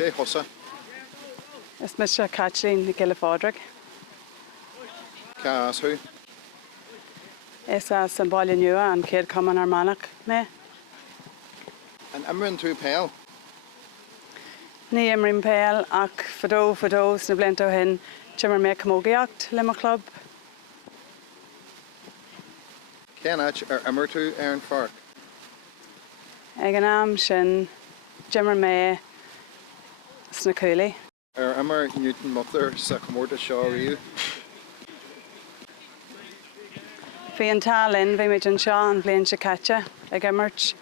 Hey, hosa. Is Mr. Caitlín na Gaeilge fádraig. Cas who? Is as an báile nua an céad Comhrá ar Manach me. And Imran to Pale. Ní imrim péal ach fadó sna blianta hin Chumann me Camogie le mo club. Kenach Imran to Aaron Fark. Ag an am sin Chumann me sna cúlaí. Imran Newton Mother sa chomórtas seo riú. Bhí an talinn bhí méid an seo an bblion se caite ag imirt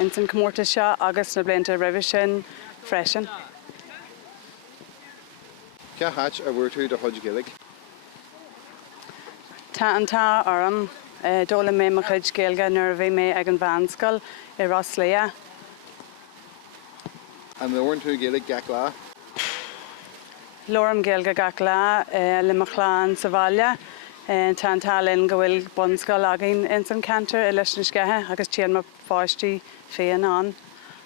in san chomórtas seo agus na blianta roimhe sin freisin. Ca hatch a word to the Hodge Gaeilge. Tá an tá orm dóla mé mo chuid Gaeilge nuair bhí mé ag an bhanscoil I Roslia. And the word to Gaeilge Gacla. Lorm Gaeilge gach lá le mo chláán sa bhaile tá an talinn go bhfuil bonscoil agin in san cantar I leis na scethe agus tían mo fáistí féin an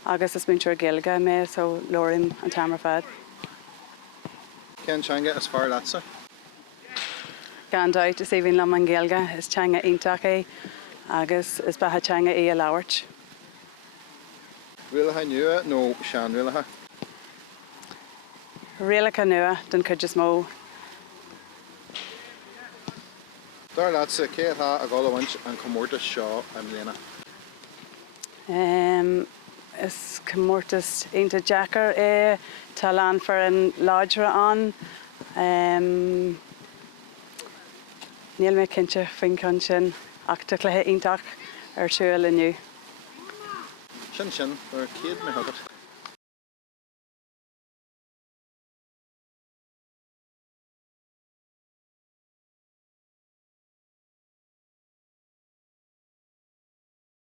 agus is muintear Gaeilge mé so lorim an tamar fad. Ken Changa as far latsa. Gan dait is éhín lam an Gaeilge is teanga iontach é agus is batha teanga I a labhairt. Rilaha nua no Shan Rilaha. Rialacha nua den chuid is mó. Dar latsa Chéad a Gaeilge and chomórtas seo am Lena. Is chomórtas ionta Jackar é talán for an láidre an. Níl mé cinnte faoin con sin ach tá cluiche iontach ar siúil inniu. Shin or Chéad me hugget.